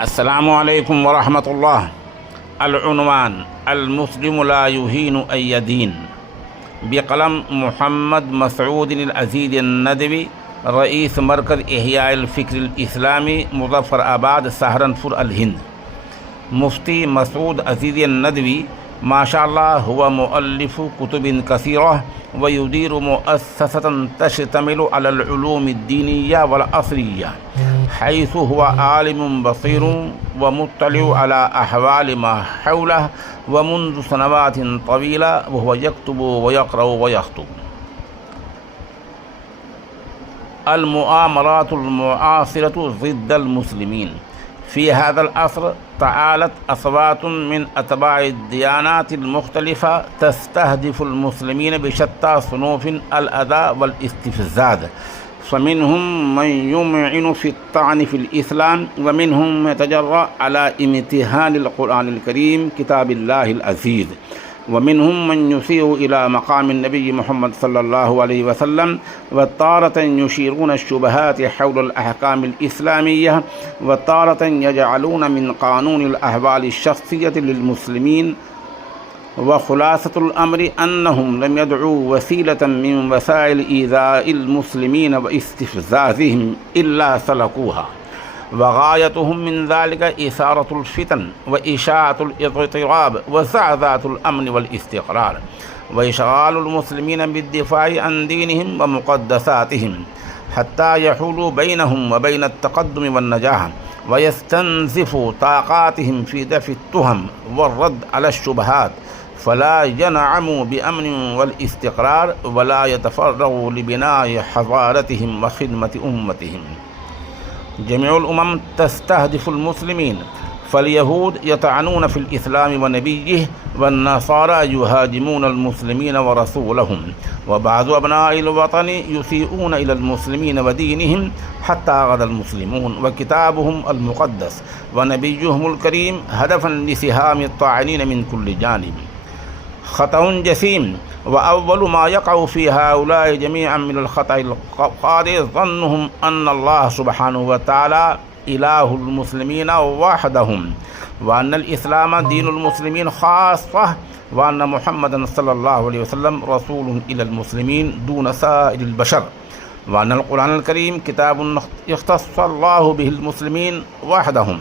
السلام علیکم ورحمۃ اللہ۔ العنوان: المسلم لا يهين أي دين، بقلم محمد مسعود العزیز الندوی، رئیس مرکز احیاء الفکر الاسلامی، مظفر آباد، سہارنپور، الہند۔ مفتی مسعود عزیز الندوی ماشاء اللہ هو مؤلف کتب کثیرہ ویدیر مؤسسة تشتمل على العلوم الدینیہ والعصریہ، حیث هو عالم بصیر ومطلع على احوال ما حوله ومنذ سنوات طویلة وهو يكتب ويقرأ ويخطب۔ المؤامرات المعاصرة ضد المسلمين في هذا العصر. تعالت أصوات من أتباع الديانات المختلفة تستهدف المسلمين بشتى صنوف الأذى والاستفزاز، فمنهم من يمعن في الطعن في الإسلام، ومنهم من يتجرأ على امتهان القرآن الكريم كتاب الله العزيز، ومنهم من يسيء إلى مقام النبي محمد صلى الله عليه وسلم، وتارة يشيرون الشبهات حول الأحكام الإسلامية، وتارة يجعلون من قانون الأحوال الشخصية للمسلمين. وخلاصة الأمر أنهم لم يدعوا وسيلة من وسائل إيذاء المسلمين واستفزازهم إلا سلكوها، وغايتهم من ذلك إثارة الفتن وإشاعة الاضطراب وزعزعة الأمن والاستقرار، وإشغال المسلمين بالدفاع عن دينهم ومقدساتهم حتى يحولوا بينهم وبين التقدم والنجاح، ويستنزفوا طاقاتهم في دفع التهم والرد على الشبهات، فلا ينعموا بأمن والاستقرار ولا يتفرغوا لبناء حضارتهم وخدمة أمتهم. جميع الأمم تستهدف المسلمين، فاليهود يطعنون في الإسلام ونبيه، والنصارى يهاجمون المسلمين ورسولهم، وبعض أبناء الوطن يسيئون إلى المسلمين ودينهم حتى غدا المسلمون وكتابهم المقدس ونبيهم الكريم هدفا لسهام الطاعنين من كل جانب. خطأ جسيم، وأول ما يقع في هؤلاء جميعا من الخطأ القاذر ظنهم أن الله سبحانه وتعالى إله المسلمين وحدهم، وأن الإسلام دين المسلمين خاصة، وأن محمدا صلى الله عليه وسلم رسول إلى المسلمين دون سائر البشر، وأن القرآن الكريم كتاب اختص الله به المسلمين وحدهم.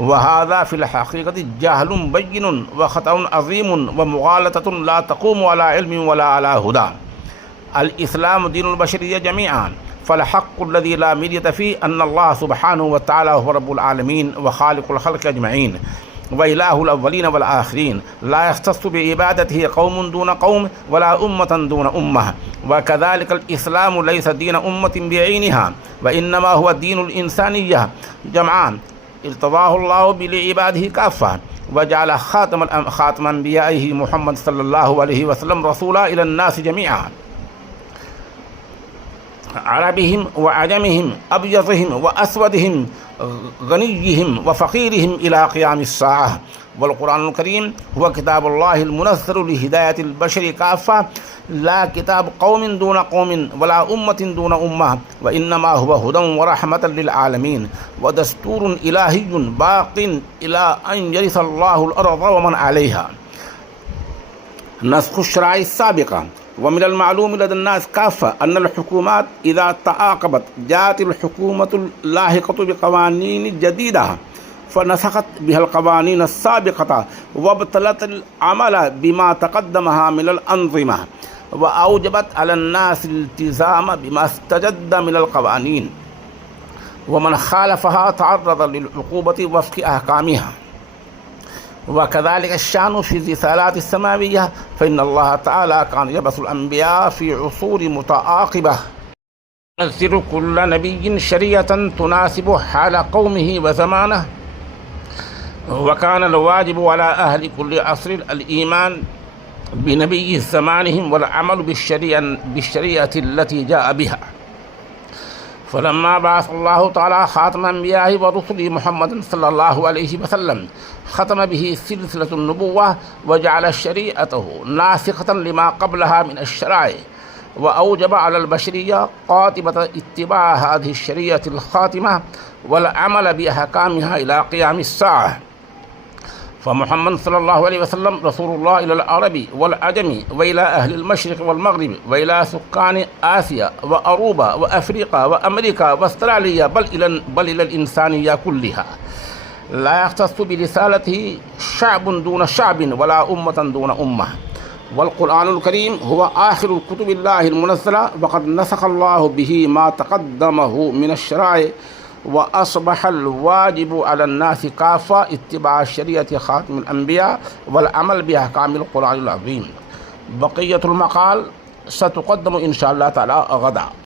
وهذا في الحقيقة جهل بين وخطأ عظيم ومغالطة لا تقوم على علم ولا على هدى. الإسلام دين البشرية جميعا، فالحق الذي لا مرية فيه أن الله سبحانه وتعالى هو رب العالمين وخالق الخلق أجمعين وإله الأولين والآخرين، لا يختص بعبادته قوم دون قوم ولا أمة دون أمة. وكذلك الإسلام ليس دين أمة بعينها، وإنما هو دين الإنسانية جمعان، ارتضاه الله لعباده كافة، وجعل خاتم أنبيائه محمد صلى الله عليه وسلم رسولا إلى الناس جميعا، عربهم وعجمهم، أبيضهم وأسودهم، غنيهم وفقيرهم إلى قيام الساعة. والقرآن الكريم هو كتاب الله المنزل لهداية البشر كافة، لا كتاب قوم دون قوم ولا أمة دون أمة، وإنما هو هدى ورحمة للعالمين، ودستور إلهي باق إلى أن يرث الله الأرض ومن عليها. نسخ الشرائع السابقة. ومن المعلوم لدى الناس كافة أن الحكومات إذا تعاقبت جاءت الحكومة اللاحقة بقوانين جديدة فنسخت بها القوانين السابقة، وابتلت العمل بما تقدمها من الأنظمة، وأوجبت على الناس الالتزام بما استجد من القوانين، ومن خالفها تعرض للعقوبة وفق أحكامها. وكذلك الشأن في الرسالات السماوية، فإن الله تعالى كان يبعث الأنبياء في عصور متعاقبة، ينزل كل نبي شريعة تناسب حال قومه وزمانه، وكان الواجب على أهل كل عصر الإيمان بنبي زمانهم والعمل بالشريعة التي جاء بها. فلما بعث الله تعالى خاتم أنبيائه ورسله محمد صلى الله عليه وسلم ختم به سلسلة النبوة، وجعل شريعته ناسخة لما قبلها من الشرائع، وأوجب على البشرية قاطبة اتباع هذه الشريعة الخاتمة والعمل بأحكامها إلى قيام الساعة. فمحمد صلى الله عليه وسلم رسول الله إلى العرب والعجم وإلى أهل المشرق والمغرب وإلى سكان آسيا وأوروبا وأفريقيا وأمريكا واستراليا بل إلى الإنسانية كلها. لا يختص برسالته شعب دون شعب ولا أمة دون أمة. والقرآن الكريم هو آخر كتب الله المنزلة وقد نسخ الله به ما تقدمه من الشرائع وأصبح الواجب على الناس كافة اتباع شريعة خاتم الأنبياء والعمل بأحكام القرآن العظيم. بقية المقال ستقدم إن شاء الله تعالى غدا.